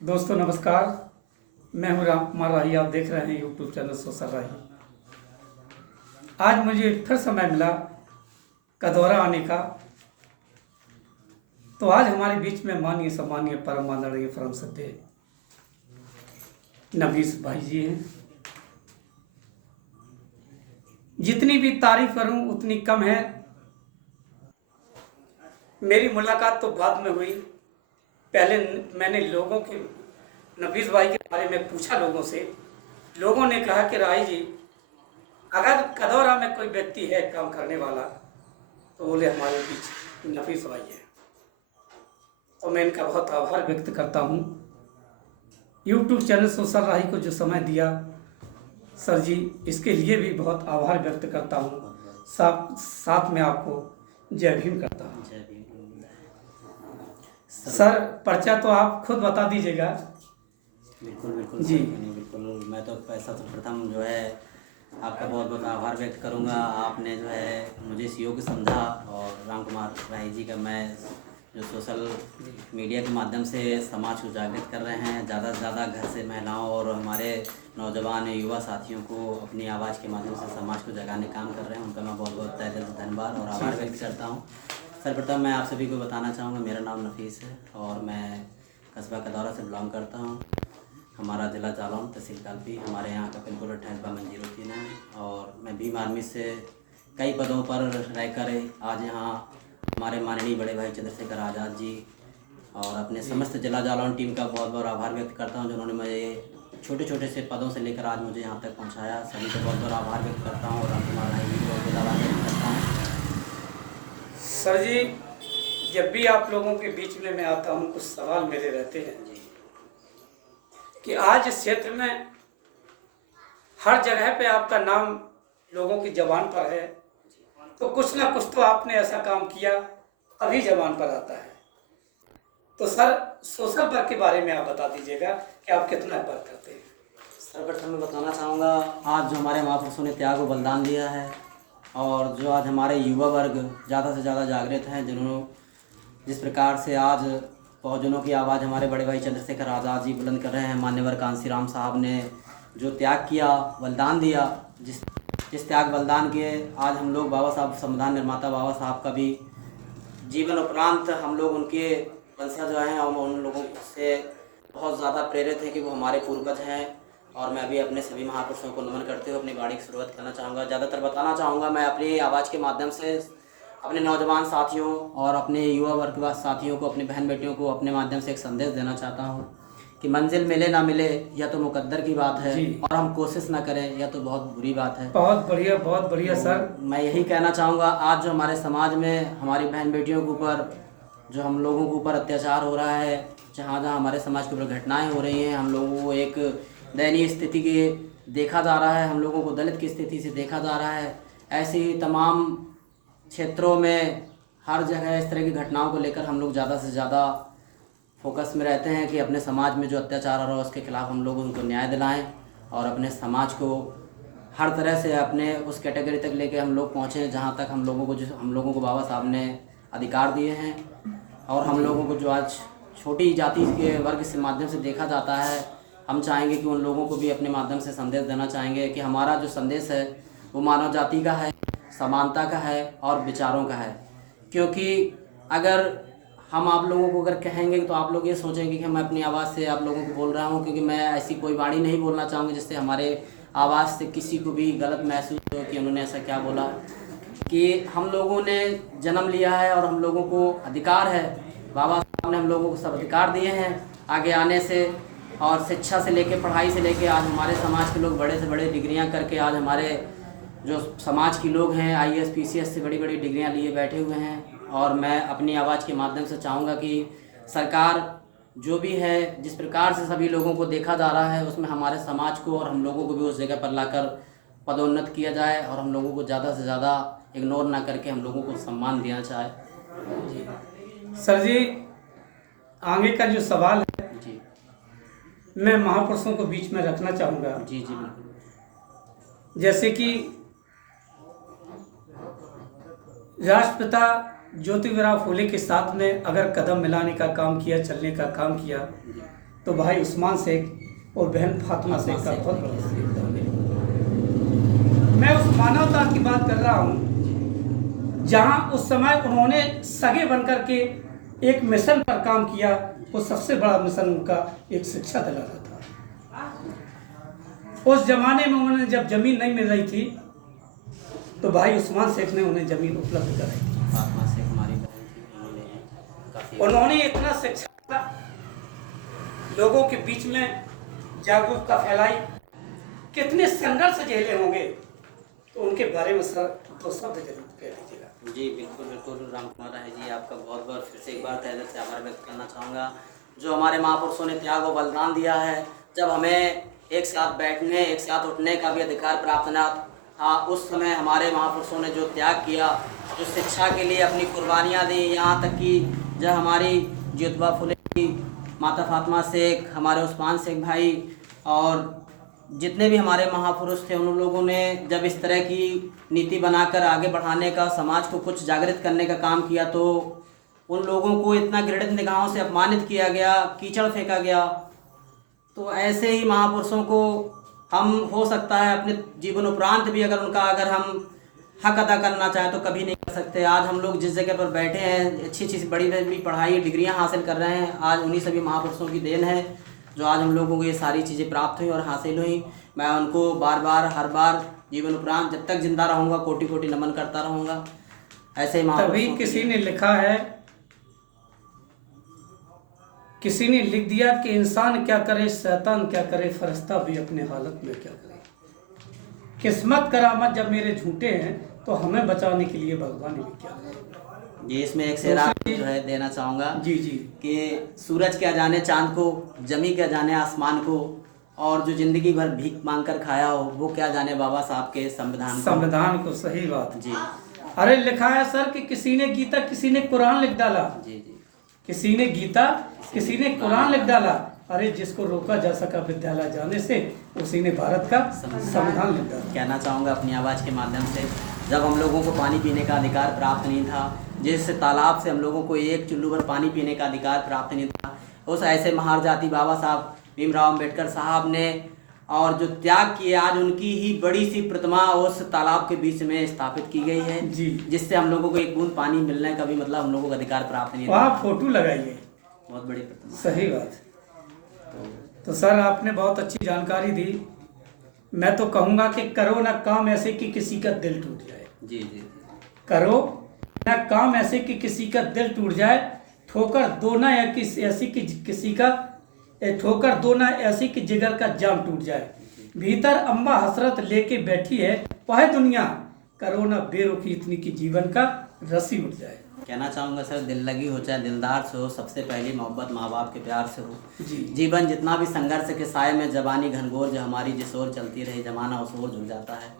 दोस्तों नमस्कार। मैं हूं राम कुमार राही। आप देख रहे हैं यूट्यूब चैनल सोशल राही। आज मुझे फिर समय मिला कदौरा आने का। तो आज हमारे बीच में माननीय सम्मानीय परम आदरणीय परम सत्य नफीस भाई जी हैं। जितनी भी तारीफ करूं उतनी कम है। मेरी मुलाकात तो बाद में हुई। पहले मैंने लोगों के नफीस भाई के बारे में पूछा लोगों से। लोगों ने कहा कि राही जी, अगर कदौरा में कोई व्यक्ति है काम करने वाला तो बोले हमारे बीच नफीस भाई है। तो मैं इनका बहुत आभार व्यक्त करता हूँ। यूट्यूब चैनल सोशल राही को जो समय दिया सर जी, इसके लिए भी बहुत आभार व्यक्त करता हूँ। साथ में आपको जय भीम करता हूँ। जय भीम। सर पर्चा तो आप खुद बता दीजिएगा। बिल्कुल बिल्कुल जी बिल्कुल। मैं तो पैसा तो प्रथम जो है आपका बहुत बहुत आभार व्यक्त करूंगा। आपने जो है मुझे इस योग्य समझा और राम कुमार राही जी का मैं जो सोशल मीडिया के माध्यम से समाज को जागृत कर रहे हैं, ज़्यादा से ज़्यादा घर से महिलाओं और हमारे नौजवान युवा साथियों को अपनी आवाज़ के माध्यम से समाज को जगाने काम कर रहे हैं, उनका मैं बहुत बहुत तहे दिल से धन्यवाद और आभार व्यक्त करता हूँ। सर्वप्रथम मैं आप सभी को बताना चाहूँगा, मेरा नाम नफीस है और मैं कस्बा कदौरा से बिलोंग करता हूँ। हमारा ज़िला जालौन, तहसील कालपी, हमारे यहाँ का पिन कोड 58/03 है और मैं भीम आर्मी से कई पदों पर रहकर आज यहाँ हमारे माननीय बड़े भाई चंद्रशेखर आज़ाद जी और अपने समस्त जिला जालौन टीम का बहुत बहुत आभार व्यक्त करता हूँ, जिन्होंने मुझे छोटे छोटे से पदों से लेकर आज मुझे यहाँ तक पहुँचाया। सभी को बहुत बहुत आभार व्यक्त करता हूँ और राम कुमार भाई जी को बहुत बहुत आभार व्यक्त करता हूँ। सर जी, जब भी आप लोगों के बीच में मैं आता हूँ कुछ सवाल मेरे रहते हैं कि आज इस क्षेत्र में हर जगह पे आपका नाम लोगों की जबान पर है, तो कुछ ना कुछ तो आपने ऐसा काम किया अभी जबान पर आता है। तो सर सोशल वर्क के बारे में आप बता दीजिएगा कि आप कितना वर्क करते हैं। सर्वप्रथम मैं बताना चाहूँगा, आज जो हमारे महापुरुषों ने त्याग व बलिदान दिया है और जो आज हमारे युवा वर्ग ज़्यादा से ज़्यादा जागृत हैं, जिन्होंने जिस प्रकार से आज बहुजनों की आवाज़ हमारे बड़े भाई चंद्रशेखर आज़ाद जी बुलंद कर रहे हैं। मान्यवर कांसीराम साहब ने जो त्याग किया, बलिदान दिया, जिस त्याग बलिदान के आज हम लोग बाबा साहब संविधान निर्माता बाबा साहब का भी जीवन उपरांत हम लोग उनके वंशज जो हैं और उन लोगों से बहुत ज़्यादा प्रेरित हैं कि वो हमारे पूर्वज हैं। और मैं भी अपने सभी महापुरुषों को नमन करते हुए अपनी वाणी की शुरुआत करना चाहूँगा। ज़्यादातर बताना चाहूँगा, मैं अपनी आवाज़ के माध्यम से अपने नौजवान साथियों और अपने युवा वर्ग के साथियों को, अपनी बहन बेटियों को अपने माध्यम से एक संदेश देना चाहता हूँ कि मंजिल मिले ना मिले यह तो मुकद्दर की बात है और हम कोशिश ना करें यह तो बहुत बुरी बात है। बहुत बढ़िया तो सर। मैं यही कहना चाहूँगा, आज जो हमारे समाज में हमारी बहन बेटियों के ऊपर जो हम लोगों के ऊपर अत्याचार हो रहा है, जहाँ जहाँ हमारे समाज के ऊपर घटनाएं हो रही हैं, हम लोगों को एक दयनीय स्थिति के देखा जा रहा है, हम लोगों को दलित की स्थिति से देखा जा रहा है। ऐसी तमाम क्षेत्रों में हर जगह इस तरह की घटनाओं को लेकर हम लोग ज़्यादा से ज़्यादा फोकस में रहते हैं कि अपने समाज में जो अत्याचार हो रहा है उसके खिलाफ़ हम लोग उनको न्याय दिलाएं और अपने समाज को हर तरह से अपने उस कैटेगरी तक लेके हम लोग पहुँचें जहाँ तक हम लोगों को बाबा साहब ने अधिकार दिए हैं। और हम लोगों को जो आज छोटी जाति के वर्ग के माध्यम से देखा जाता है, हम चाहेंगे कि उन लोगों को भी अपने माध्यम से संदेश देना चाहेंगे कि हमारा जो संदेश है वो मानव जाति का है, समानता का है और विचारों का है। क्योंकि अगर हम आप लोगों को अगर कहेंगे तो आप लोग ये सोचेंगे कि मैं अपनी आवाज़ से आप लोगों को बोल रहा हूँ, क्योंकि मैं ऐसी कोई वाणी नहीं बोलना चाहूँगी जिससे हमारे आवाज़ से किसी को भी गलत महसूस हो कि उन्होंने ऐसा क्या बोला। कि हम लोगों ने जन्म लिया है और हम लोगों को अधिकार है, बाबा साहब ने हम लोगों को सब अधिकार दिए हैं आगे आने से, और शिक्षा से लेके पढ़ाई से लेके आज हमारे समाज के लोग बड़े से बड़े डिग्रियां करके आज हमारे जो समाज के लोग हैं IAS PCS से बड़ी बड़ी डिग्रियां लिए बैठे हुए हैं। और मैं अपनी आवाज़ के माध्यम से चाहूँगा कि सरकार जो भी है, जिस प्रकार से सभी लोगों को देखा जा रहा है, उसमें हमारे समाज को और हम लोगों को भी उस जगह पर लाकर पदोन्नत किया जाए और हम लोगों को ज़्यादा से ज़्यादा इग्नोर ना करके हम लोगों को सम्मान देना चाहे। सर जी, आगे का जो सवाल है जी मैं महापुरुषों को बीच में रखना चाहूँगा। जी जी बिल्कुल। जैसे कि राष्ट्रपिता ज्योतिबा फूले के साथ में अगर कदम मिलाने का काम किया, चलने का काम किया, तो भाई उस्मान शेख और बहन फातिमा शेख का बहुत बड़ा योगदान है। मैं उस मानवता की बात कर रहा हूँ जहाँ उस समय उन्होंने सगे बनकर के एक मिशन पर काम किया। वो सबसे बड़ा मिशन उनका एक शिक्षा दिलाना था। उस जमाने में उन्होंने जब जमीन नहीं मिल रही थी तो भाई उस्मान शेख ने उन्हें जमीन उपलब्ध कराई थी। फातिमा शेख हमारी बहन थी, काफी उन्होंने इतना शिक्षा लोगों के बीच में जागरूकता फैलाई, कितने संघर्ष झेले होंगे, तो उनके बारे में सर दो शब्द जरूर कह दीजिएगा। जी बिल्कुल बिल्कुल राम कुमार राय जी, आपका बहुत बहुत फिर से एक बार तहे दिल से आभार व्यक्त करना चाहूँगा। जो हमारे महापुरुषों ने त्याग और बलिदान दिया है, जब हमें एक साथ बैठने एक साथ उठने का भी अधिकार प्राप्त न था, उस समय हमारे महापुरुषों ने जो त्याग किया, जो शिक्षा के लिए अपनी कुर्बानियाँ दी, यहाँ तक कि जब हमारी ज्योतिबा फुले की माता फातिमा शेख, हमारे उस्मान शेख भाई और जितने भी हमारे महापुरुष थे, उन लोगों ने जब इस तरह की नीति बनाकर आगे बढ़ाने का, समाज को कुछ जागृत करने का काम किया, तो उन लोगों को इतना घृणित निगाहों से अपमानित किया गया, कीचड़ फेंका गया। तो ऐसे ही महापुरुषों को हम हो सकता है अपने जीवन उपरांत भी अगर हम हक अदा करना चाहें तो कभी नहीं कर सकते। आज हम लोग जिस जगह पर बैठे हैं, अच्छी अच्छी बड़ी बड़ी पढ़ाई डिग्रियां हासिल कर रहे हैं, आज उन्हीं सभी महापुरुषों की देन है जो आज हम लोगों को ये सारी चीज़ें प्राप्त हुई और हासिल हुई। मैं उनको बार बार हर बार जीवन उपरांत जब तक जिंदा रहूँगा कोटि कोटि नमन करता रहूँगा। ऐसे ही तभी किसी ने लिखा है, किसी ने लिख दिया कि इंसान क्या करे, शैतान क्या करे, फरिश्ता भी अपने हालत में क्या करे। किस्मत करामत जब मेरे झूठे हैं तो हमें बचाने के लिए भगवान ने भी क्या करे। जी इसमें एक शेर आप जो है देना चाहूँगा जी जी कि सूरज क्या जाने चांद को, जमी क्या जाने आसमान को, और जो जिंदगी भर भीख मांग कर खाया हो वो क्या जाने बाबा साहब के संविधान को। सही बात जी। अरे लिखा है सर कि किसी ने गीता किसी ने कुरान लिख डाला। जी जी। किसी ने गीता किसी ने कुरान लिख डाला। अरे जिसको रोका जा सका विद्यालय जाने से उसी ने भारत का संविधान लिख डाला। कहना चाहूँगा अपनी आवाज़ के माध्यम से, जब हम लोगों को पानी पीने का अधिकार प्राप्त नहीं था, जिस तालाब से हम लोगों को एक चुल्लू भर पानी पीने का अधिकार प्राप्त नहीं था, उस ऐसे महान जाति बाबा साहब भीमराव अम्बेडकर साहब ने और जो त्याग किए, आज उनकी ही बड़ी सी प्रतिमा उस तालाब के बीच में स्थापित की गई है जी, जिससे हम लोगों को एक बूंद पानी मिलने का भी मतलब हम लोगों को अधिकार प्राप्त नहीं था। वहाँ फोटो लगाइए, बहुत बड़ी प्रतिमा। सही बात। तो सर आपने बहुत अच्छी जानकारी दी। मैं तो कहूँगा कि करो ना काम ऐसे कि किसी का दिल टूट जाए। जी जी। करो ना काम ऐसे कि किसी का दिल टूट जाए, ठोकर दो ना ऐसी कि किसी का ठोकर दो ना ऐसी कि जिगर का जाम टूट जाए। भीतर अम्बा हसरत लेके बैठी है वह दुनिया, करो ना बेरुखी इतनी कि जीवन का रस्सी उठ जाए। कहना चाहूँगा सर, दिल लगी हो चाहे दिलदार से हो, सबसे पहली मोहब्बत माँ बाप के प्यार से हो। जी। जीवन जितना भी संघर्ष के साए में जवानी घनघोर जो हमारी जिस ओर चलती रही, जमाना उस ओर झुक जाता है,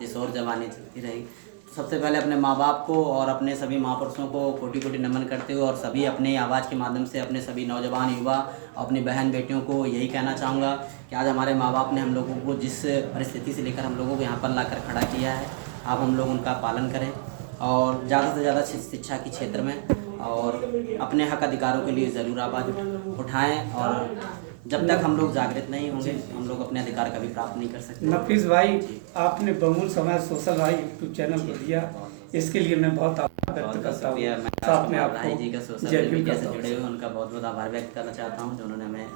जिस ओर जवानी चलती रही। सबसे पहले अपने माँ बाप को और अपने सभी महापुरुषों को कोटि कोटि नमन करते हुए और सभी अपने आवाज़ के माध्यम से अपने सभी नौजवान युवा अपनी बहन बेटियों को यही कहना चाहूँगा कि आज हमारे माँ बाप ने हम लोगों को जिस परिस्थिति से लेकर हम लोगों को यहाँ पर लाकर खड़ा किया है, आप हम लोग उनका पालन करें और ज़्यादा से ज़्यादा शिक्षा के क्षेत्र में और अपने हक अधिकारों के लिए ज़रूर आवाज़ उठाएं। और जब तक हम लोग जागृत नहीं होंगे हम लोग अपने अधिकार कभी प्राप्त नहीं कर सकते। नफीस भाई, आपने बहुमूल्य समय सोशल भाई यूट्यूब चैनल को दिया, इसके लिए मैं बहुत आभार व्यक्त करता हूँ। साथ में आपको जी का सोशल मीडिया से जुड़े हुए उनका बहुत बहुत आभार व्यक्त करना चाहता हूँ जो उन्होंने हमें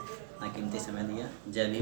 कीमती समय दिया। जय भीम।